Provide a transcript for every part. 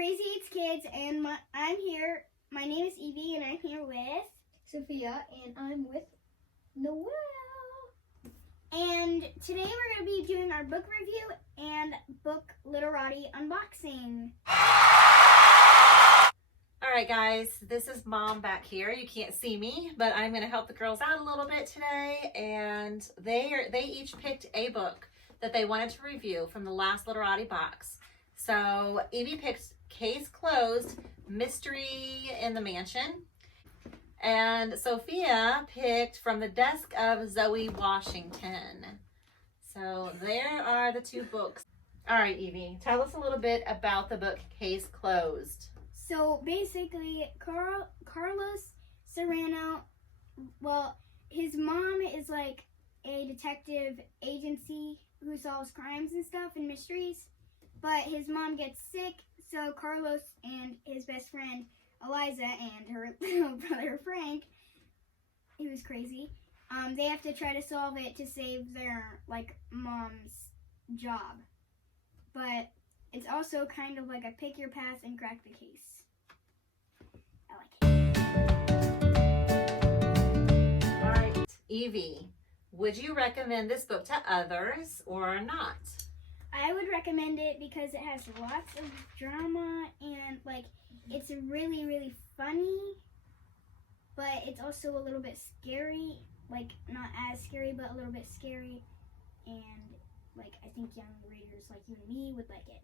Crazy Eats Kids, and I'm here. My name is Evie, and I'm here with Sophia, and I'm with Noelle. And today we're going to be doing our book review and book literati unboxing. All right, guys, this is Mom back here. You can't see me, but I'm going to help the girls out a little bit today. And they each picked a book that they wanted to review from the last Literati box. So Evie picked Case Closed, Mystery in the Mansion. And Sophia picked From the Desk of Zoe Washington. So there are the two books. All right, Evie, tell us a little bit about the book Case Closed. So basically, Carlos Serrano, well, his mom is like a detective agency who solves crimes and stuff and mysteries, but his mom gets sick, so Carlos and his best friend Eliza and her little brother Frank, who's crazy, they have to try to solve it to save their mom's job. But it's also kind of like a pick your path and crack the case. I like it. All right, Evie, would you recommend this book to others or not? I would recommend it because it has lots of drama and it's really, really funny, but it's also a little bit scary. Not as scary, but a little bit scary. And I think young readers like you and me would like it.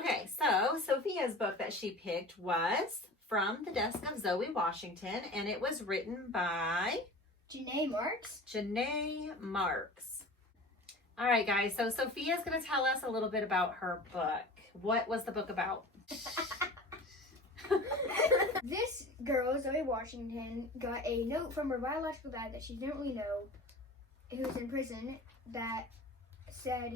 Okay, so Sophia's book that she picked was From the Desk of Zoe Washington, and it was written by Janae Marks. Janae Marks. All right, guys, so Sophia's going to tell us a little bit about her book. What was the book about? This girl, Zoe Washington, got a note from her biological dad that she didn't really know, who's in prison, that said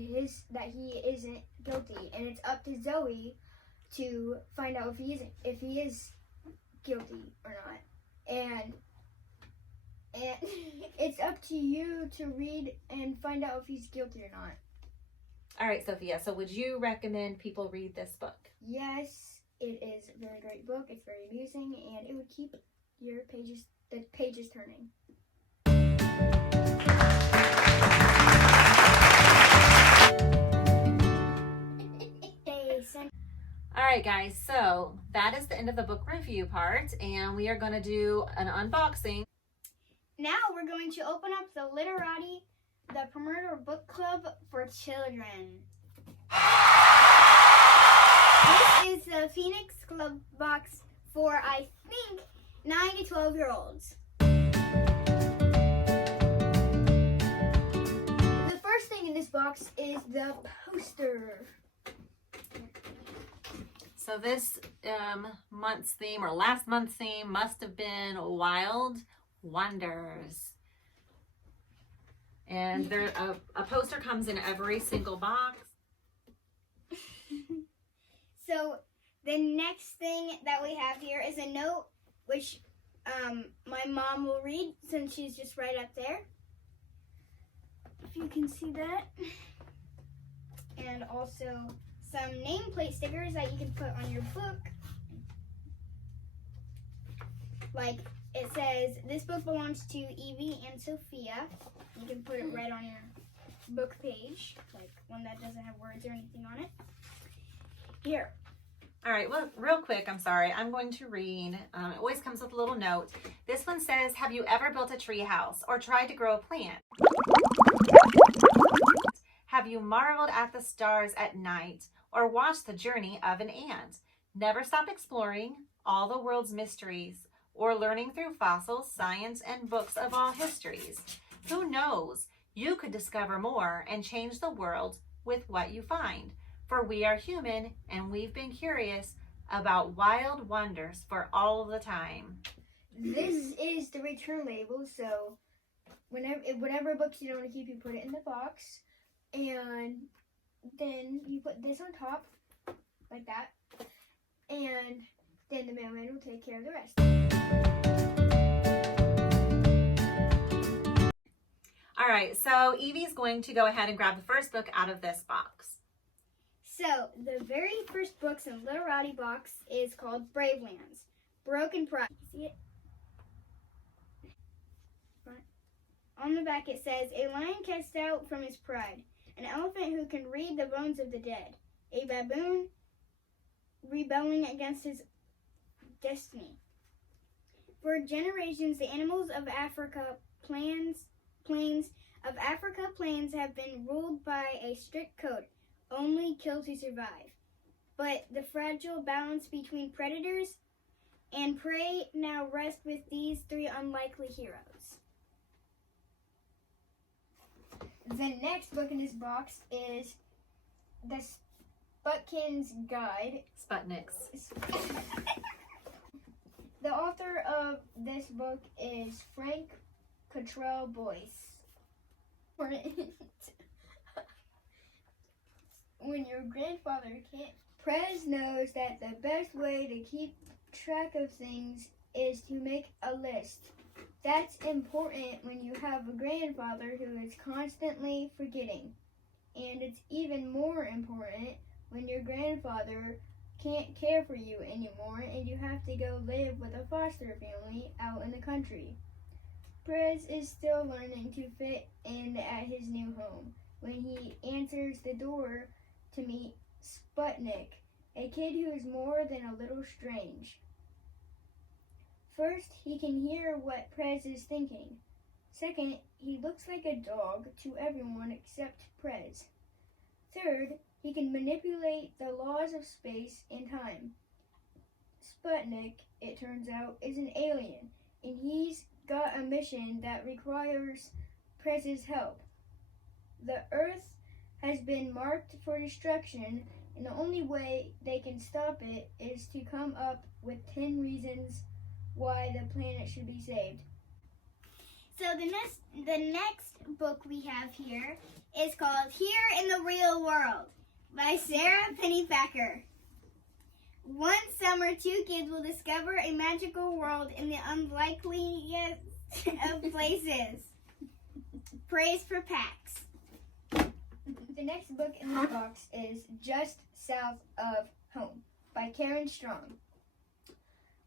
that he isn't guilty, and it's up to Zoe to find out if he is guilty or not. And it's up to you to read and find out if he's guilty or not. All right, Sophia, so would you recommend people read this book? Yes, it is a very great book. It's very amusing, and it would keep the pages turning. All right, guys, so that is the end of the book review part, and we are going to do an unboxing. Now we're going to open up the Literati Book Club for children. This is the Phoenix Club box for, I think, 9 to 12-year-olds. The first thing in this box is the poster. So this month's theme, or last month's theme, must have been Wild Wonders. And there a poster comes in every single box. So the next thing that we have here is a note, which my mom will read since she's just right up there. If you can see that. And also some nameplate stickers that you can put on your book. It says, this book belongs to Evie and Sophia. You can put it right on your book page, one that doesn't have words or anything on it. Here. All right, well, real quick, I'm sorry. I'm going to read. It always comes with a little note. This one says, have you ever built a tree house or tried to grow a plant? Have you marveled at the stars at night or watched the journey of an ant? Never stop exploring all the world's mysteries or learning through fossils, science, and books of all histories. Who knows? You could discover more and change the world with what you find. For we are human and we've been curious about wild wonders for all the time. This is the return label, so whatever books you don't want to keep, you put it in the box. And then you put this on top, like that. And then the mailman will take care of the rest. All right, so Evie's going to go ahead and grab the first book out of this box. So, the very first books in Literati box is called Brave Lands. Broken Pride. See it? On the back it says, a lion cast out from his pride, an elephant who can read the bones of the dead, a baboon rebelling against his destiny. For generations, the animals of Africa plains have been ruled by a strict code, only kill to survive. But the fragile balance between predators and prey now rests with these three unlikely heroes. The next book in this box is The Sputkin's Guide. Sputniks. The author of this book is Frank Cottrell Boyce. When your grandfather can't. Prez knows that the best way to keep track of things is to make a list. That's important when you have a grandfather who is constantly forgetting. And it's even more important when your grandfather can't care for you anymore and you have to go live with a foster family out in the country. Prez is still learning to fit in at his new home when he answers the door to meet Sputnik, a kid who is more than a little strange. First, he can hear what Prez is thinking. Second, he looks like a dog to everyone except Prez. Third, he can manipulate the laws of space and time. Sputnik, it turns out, is an alien, and he's got a mission that requires Prez's help. The Earth has been marked for destruction, and the only way they can stop it is to come up with 10 reasons why the planet should be saved. So the next book we have here is called Here in the Real World by Sarah Pennypacker. One summer, two kids will discover a magical world in the unlikeliest of places. Praise for Pax. The next book in the box is Just South of Home by Karen Strong.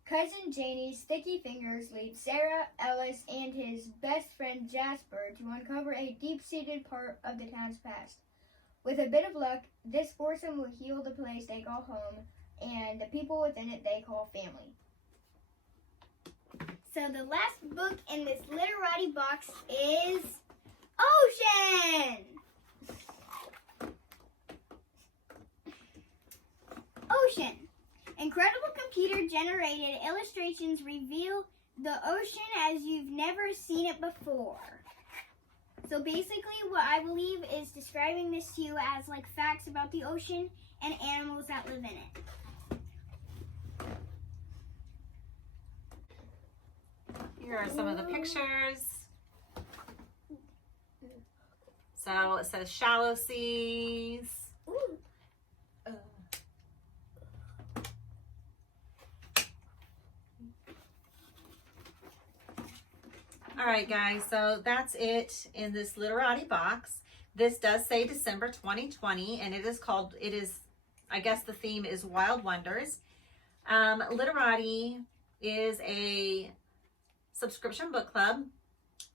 Cousin Janie's sticky fingers lead Sarah, Ellis, and his best friend Jasper to uncover a deep-seated part of the town's past. With a bit of luck, this foursome will heal the place they call home and the people within it they call family. So the last book in this Literati box is Ocean! Ocean. Incredible computer-generated illustrations reveal the ocean as you've never seen it before. So basically what I believe is describing this to you as like facts about the ocean and animals that live in it. Here are some of the pictures. So it says shallow seas. All right, guys, so that's it in this Literati box. This does say December 2020, and I guess the theme is Wild Wonders. Literati is a subscription book club.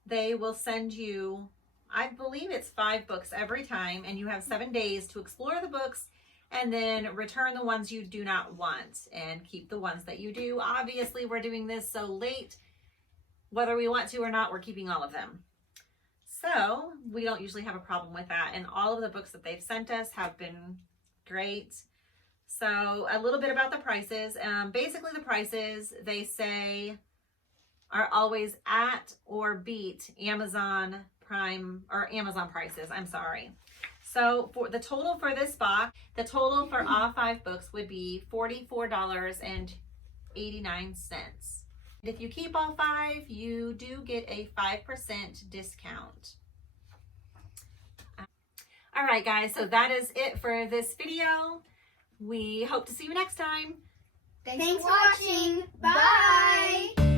They will send you, I believe it's 5 books every time, and you have 7 days to explore the books and then return the ones you do not want and keep the ones that you do. Obviously, we're doing this so late. Whether we want to or not, we're keeping all of them. So we don't usually have a problem with that. And all of the books that they've sent us have been great. So a little bit about the prices. Basically the prices they say are always at or beat Amazon Prime or Amazon prices. I'm sorry. So for the total for this box, the total for all 5 books would be $44.89. If you keep all 5, you do get a 5% discount. All right, guys, so that is it for this video. We hope to see you next time. Thanks for watching. Bye.